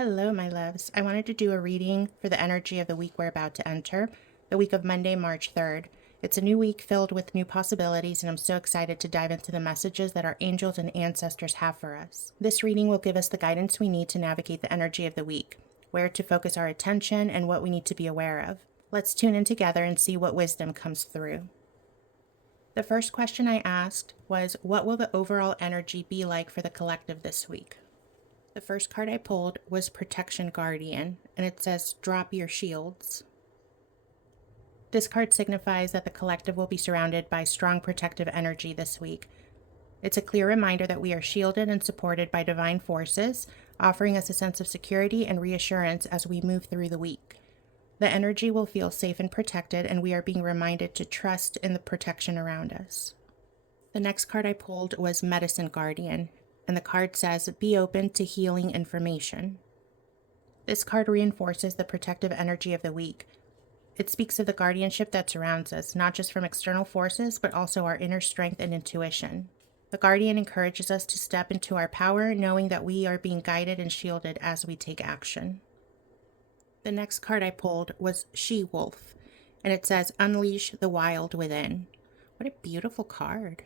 Hello, my loves. I wanted to do a reading for the energy of the week we're about to enter, the week of Monday, March 3rd. It's a new week filled with new possibilities, and I'm so excited to dive into the messages that our angels and ancestors have for us. This reading will give us the guidance we need to navigate the energy of the week, where to focus our attention, and what we need to be aware of. Let's tune in together and see what wisdom comes through. The first question I asked was, what will the overall energy be like for the collective this week? The first card I pulled was Protection Guardian, and it says, drop your shields. This card signifies that the collective will be surrounded by strong protective energy this week. It's a clear reminder that we are shielded and supported by divine forces, offering us a sense of security and reassurance as we move through the week. The energy will feel safe and protected, and we are being reminded to trust in the protection around us. The next card I pulled was Medicine Guardian, and the card says, be open to healing information. This card reinforces the protective energy of the week. It speaks of the guardianship that surrounds us, not just from external forces, but also our inner strength and intuition. The Guardian encourages us to step into our power, knowing that we are being guided and shielded as we take action. The next card I pulled was She-Wolf, and it says, unleash the wild within. What a beautiful card.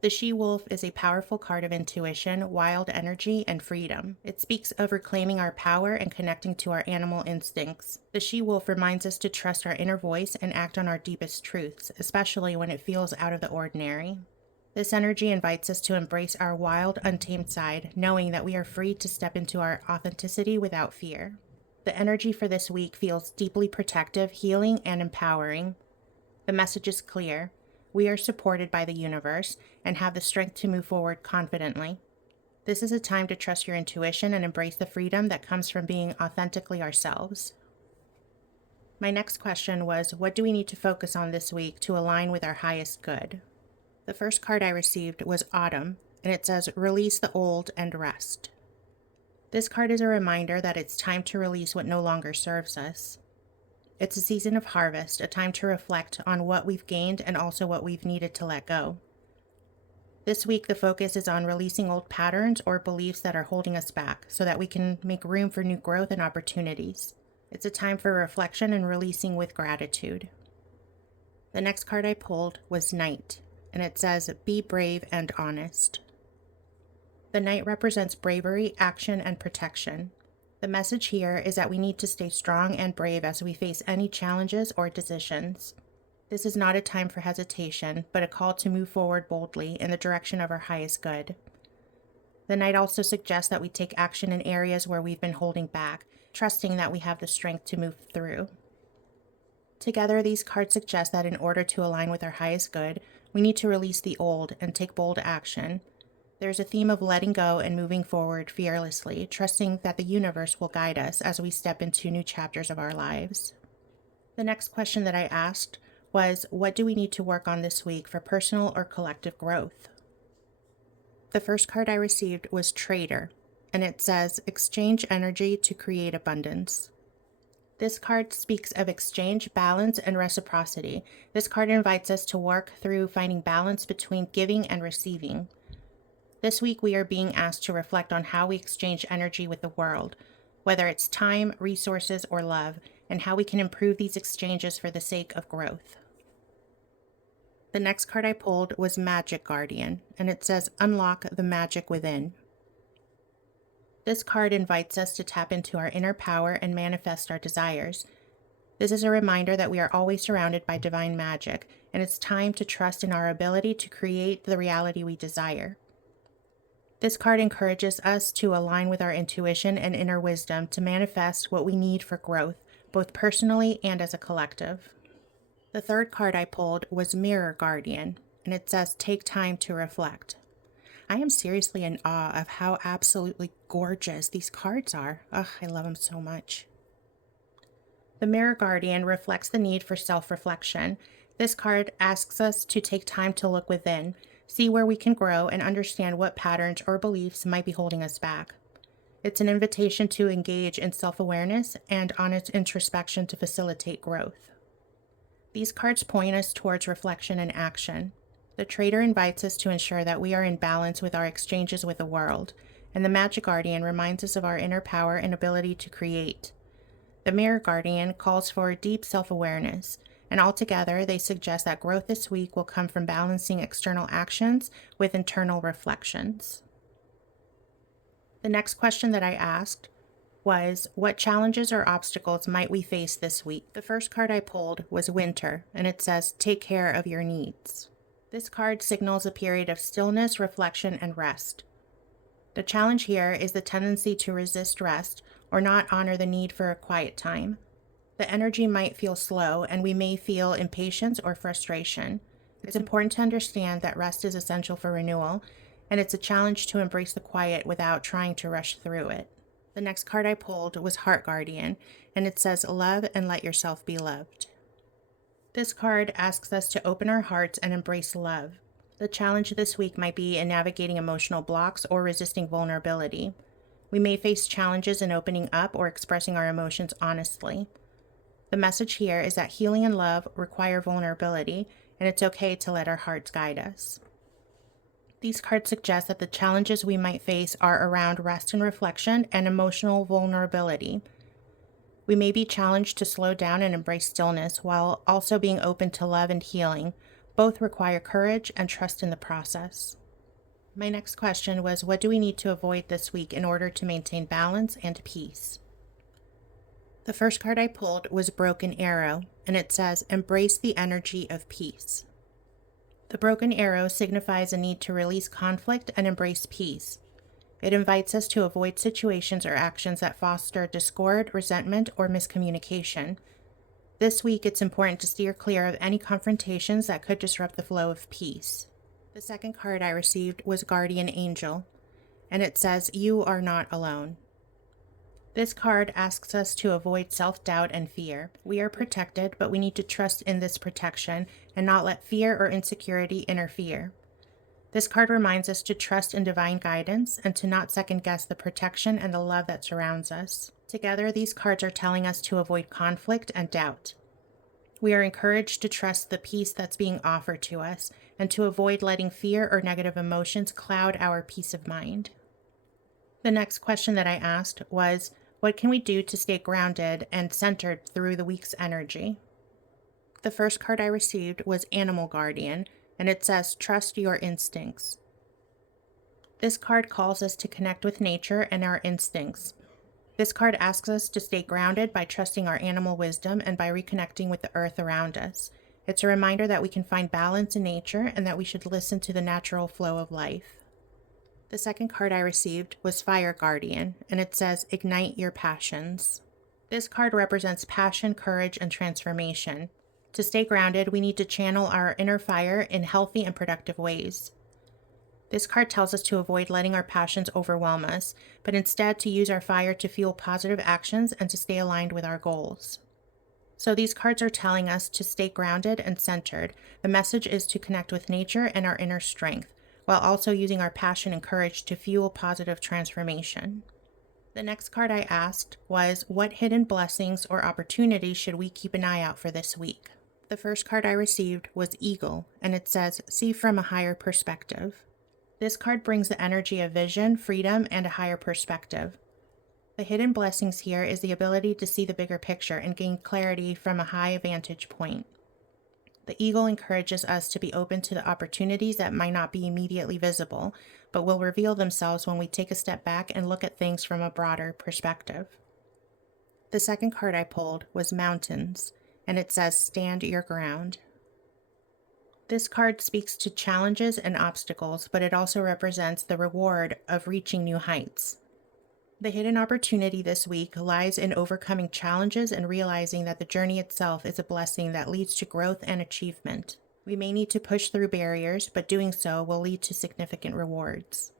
The She-Wolf is a powerful card of intuition, wild energy, and freedom. It speaks of reclaiming our power and connecting to our animal instincts. The She-Wolf reminds us to trust our inner voice and act on our deepest truths, especially when it feels out of the ordinary. This energy invites us to embrace our wild, untamed side, knowing that we are free to step into our authenticity without fear. The energy for this week feels deeply protective, healing, and empowering. The message is clear. We are supported by the universe and have the strength to move forward confidently. This is a time to trust your intuition and embrace the freedom that comes from being authentically ourselves. My next question was, what do we need to focus on this week to align with our highest good? The first card I received was Autumn, and it says, release the old and rest. This card is a reminder that it's time to release what no longer serves us. It's a season of harvest, a time to reflect on what we've gained and also what we've needed to let go. This week, the focus is on releasing old patterns or beliefs that are holding us back so that we can make room for new growth and opportunities. It's a time for reflection and releasing with gratitude. The next card I pulled was Knight, and it says, be brave and honest. The Knight represents bravery, action, and protection. The message here is that we need to stay strong and brave as we face any challenges or decisions. This is not a time for hesitation, but a call to move forward boldly in the direction of our highest good. The Knight also suggests that we take action in areas where we've been holding back, trusting that we have the strength to move through. Together, these cards suggest that in order to align with our highest good, we need to release the old and take bold action. There's a theme of letting go and moving forward fearlessly, trusting that the universe will guide us as we step into new chapters of our lives. The next question that I asked was, what do we need to work on this week for personal or collective growth? The first card I received was Trader, and it says, exchange energy to create abundance. This card speaks of exchange, balance, and reciprocity. This card invites us to work through finding balance between giving and receiving. This week, we are being asked to reflect on how we exchange energy with the world, whether it's time, resources, or love, and how we can improve these exchanges for the sake of growth. The next card I pulled was Magic Guardian, and it says, unlock the magic within. This card invites us to tap into our inner power and manifest our desires. This is a reminder that we are always surrounded by divine magic, and it's time to trust in our ability to create the reality we desire. This card encourages us to align with our intuition and inner wisdom to manifest what we need for growth, both personally and as a collective. The third card I pulled was Mirror Guardian, and it says, take time to reflect. I am seriously in awe of how absolutely gorgeous these cards are. Ugh, I love them so much. The Mirror Guardian reflects the need for self-reflection. This card asks us to take time to look within, see where we can grow, and understand what patterns or beliefs might be holding us back. It's an invitation to engage in self-awareness and honest introspection to facilitate growth. These cards point us towards reflection and action. The Trader invites us to ensure that we are in balance with our exchanges with the world, and the Magic Guardian reminds us of our inner power and ability to create. The Mirror Guardian calls for deep self-awareness, and altogether they suggest that growth this week will come from balancing external actions with internal reflections. The next question that I asked was, what challenges or obstacles might we face this week? The first card I pulled was Winter, and it says, take care of your needs. This card signals a period of stillness, reflection, and rest. The challenge here is the tendency to resist rest or not honor the need for a quiet time. The energy might feel slow, and we may feel impatience or frustration. It's important to understand that rest is essential for renewal, and it's a challenge to embrace the quiet without trying to rush through it. The next card I pulled was Heart Guardian, and it says, love and let yourself be loved. This card asks us to open our hearts and embrace love. The challenge this week might be in navigating emotional blocks or resisting vulnerability. We may face challenges in opening up or expressing our emotions honestly. The message here is that healing and love require vulnerability, and it's okay to let our hearts guide us. These cards suggest that the challenges we might face are around rest and reflection and emotional vulnerability. We may be challenged to slow down and embrace stillness while also being open to love and healing. Both require courage and trust in the process. My next question was, what do we need to avoid this week in order to maintain balance and peace? The first card I pulled was Broken Arrow, and it says, embrace the energy of peace. The broken arrow signifies a need to release conflict and embrace peace. It invites us to avoid situations or actions that foster discord, resentment, or miscommunication. This week, it's important to steer clear of any confrontations that could disrupt the flow of peace. The second card I received was Guardian Angel, and it says, you are not alone. This card asks us to avoid self-doubt and fear. We are protected, but we need to trust in this protection and not let fear or insecurity interfere. This card reminds us to trust in divine guidance and to not second-guess the protection and the love that surrounds us. Together, these cards are telling us to avoid conflict and doubt. We are encouraged to trust the peace that's being offered to us and to avoid letting fear or negative emotions cloud our peace of mind. The next question that I asked was, what can we do to stay grounded and centered through the week's energy? The first card I received was Animal Guardian, and it says, trust your instincts. This card calls us to connect with nature and our instincts. This card asks us to stay grounded by trusting our animal wisdom and by reconnecting with the earth around us. It's a reminder that we can find balance in nature and that we should listen to the natural flow of life. The second card I received was Fire Guardian, and it says, ignite your passions. This card represents passion, courage, and transformation. To stay grounded, we need to channel our inner fire in healthy and productive ways. This card tells us to avoid letting our passions overwhelm us, but instead to use our fire to fuel positive actions and to stay aligned with our goals. So these cards are telling us to stay grounded and centered. The message is to connect with nature and our inner strength, while also using our passion and courage to fuel positive transformation. The next card I asked was, what hidden blessings or opportunities should we keep an eye out for this week? The first card I received was Eagle, and it says, see from a higher perspective. This card brings the energy of vision, freedom, and a higher perspective. The hidden blessings here is the ability to see the bigger picture and gain clarity from a high vantage point. The eagle encourages us to be open to the opportunities that might not be immediately visible, but will reveal themselves when we take a step back and look at things from a broader perspective. The second card I pulled was Mountains, and it says, stand your ground. This card speaks to challenges and obstacles, but it also represents the reward of reaching new heights. The hidden opportunity this week lies in overcoming challenges and realizing that the journey itself is a blessing that leads to growth and achievement. We may need to push through barriers, but doing so will lead to significant rewards.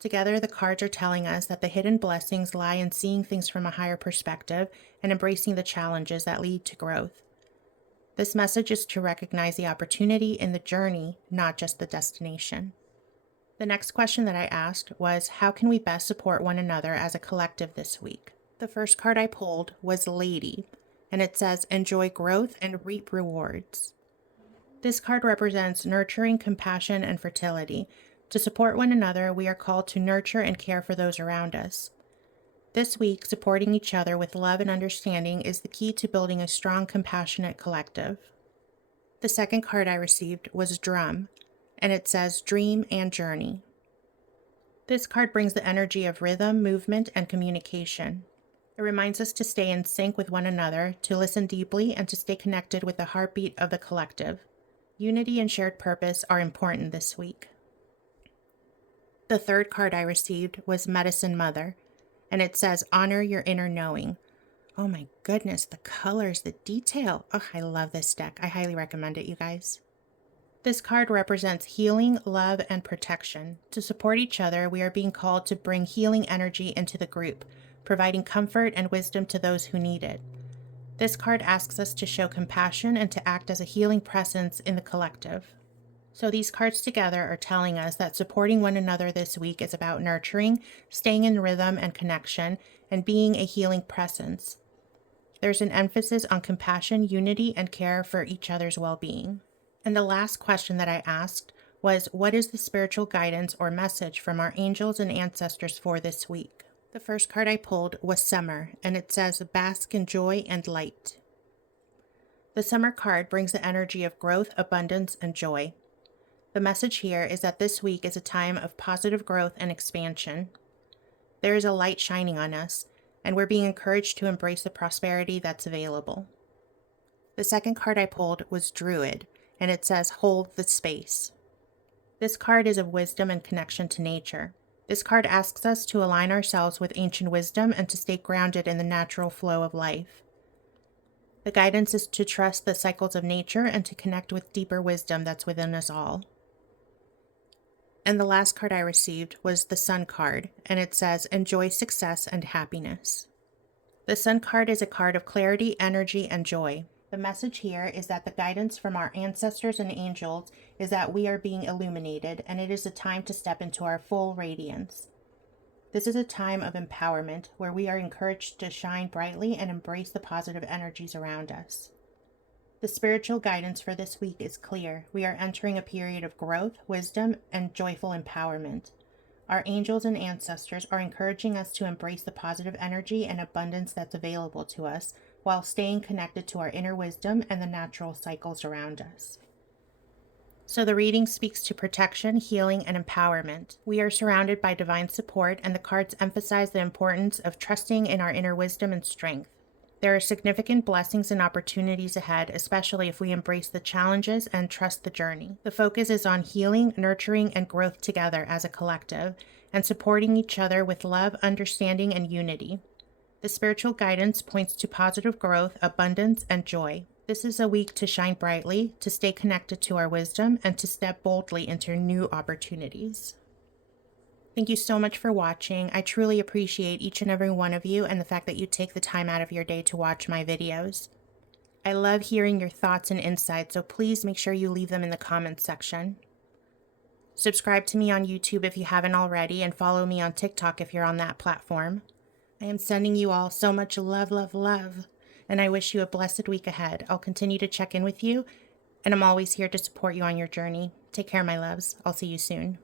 Together, the cards are telling us that the hidden blessings lie in seeing things from a higher perspective and embracing the challenges that lead to growth. This message is to recognize the opportunity in the journey, not just the destination. The next question that I asked was, how can we best support one another as a collective this week? The first card I pulled was Lady, and it says, enjoy growth and reap rewards. This card represents nurturing, compassion, and fertility. To support one another, we are called to nurture and care for those around us. This week, supporting each other with love and understanding is the key to building a strong, compassionate collective. The second card I received was Drum, and it says Dream and Journey. This card brings the energy of rhythm, movement, and communication. It reminds us to stay in sync with one another, to listen deeply, and to stay connected with the heartbeat of the collective. Unity and shared purpose are important this week. The third card I received was Medicine Mother, and it says, Honor your inner knowing. Oh my goodness, the colors, the detail. Oh, I love this deck. I highly recommend it, you guys. This card represents healing, love, and protection. To support each other, we are being called to bring healing energy into the group, providing comfort and wisdom to those who need it. This card asks us to show compassion and to act as a healing presence in the collective. So these cards together are telling us that supporting one another this week is about nurturing, staying in rhythm and connection, and being a healing presence. There's an emphasis on compassion, unity, and care for each other's well-being. And the last question that I asked was, what is the spiritual guidance or message from our angels and ancestors for this week? The first card I pulled was Summer, and it says, Bask in joy and light. The Summer card brings the energy of growth, abundance, and joy. The message here is that this week is a time of positive growth and expansion. There is a light shining on us, and we're being encouraged to embrace the prosperity that's available. The second card I pulled was Druid, and it says, Hold the space. This card is of wisdom and connection to nature. This card asks us to align ourselves with ancient wisdom and to stay grounded in the natural flow of life. The guidance is to trust the cycles of nature and to connect with deeper wisdom that's within us all. And the last card I received was the Sun card, and it says, Enjoy success and happiness. The Sun card is a card of clarity, energy, and joy. The message here is that the guidance from our ancestors and angels is that we are being illuminated, and it is a time to step into our full radiance. This is a time of empowerment where we are encouraged to shine brightly and embrace the positive energies around us. The spiritual guidance for this week is clear. We are entering a period of growth, wisdom, and joyful empowerment. Our angels and ancestors are encouraging us to embrace the positive energy and abundance that's available to us while staying connected to our inner wisdom and the natural cycles around us. So the reading speaks to protection, healing, and empowerment. We are surrounded by divine support, and the cards emphasize the importance of trusting in our inner wisdom and strength. There are significant blessings and opportunities ahead, especially if we embrace the challenges and trust the journey. The focus is on healing, nurturing, and growth together as a collective, and supporting each other with love, understanding, and unity. The spiritual guidance points to positive growth, abundance, and joy. This is a week to shine brightly, to stay connected to our wisdom, and to step boldly into new opportunities. Thank you so much for watching. I truly appreciate each and every one of you and the fact that you take the time out of your day to watch my videos. I love hearing your thoughts and insights, so please make sure you leave them in the comments section. Subscribe to me on YouTube if you haven't already, and follow me on TikTok if you're on that platform. I am sending you all so much love, love, love, and I wish you a blessed week ahead. I'll continue to check in with you, and I'm always here to support you on your journey. Take care, my loves. I'll see you soon.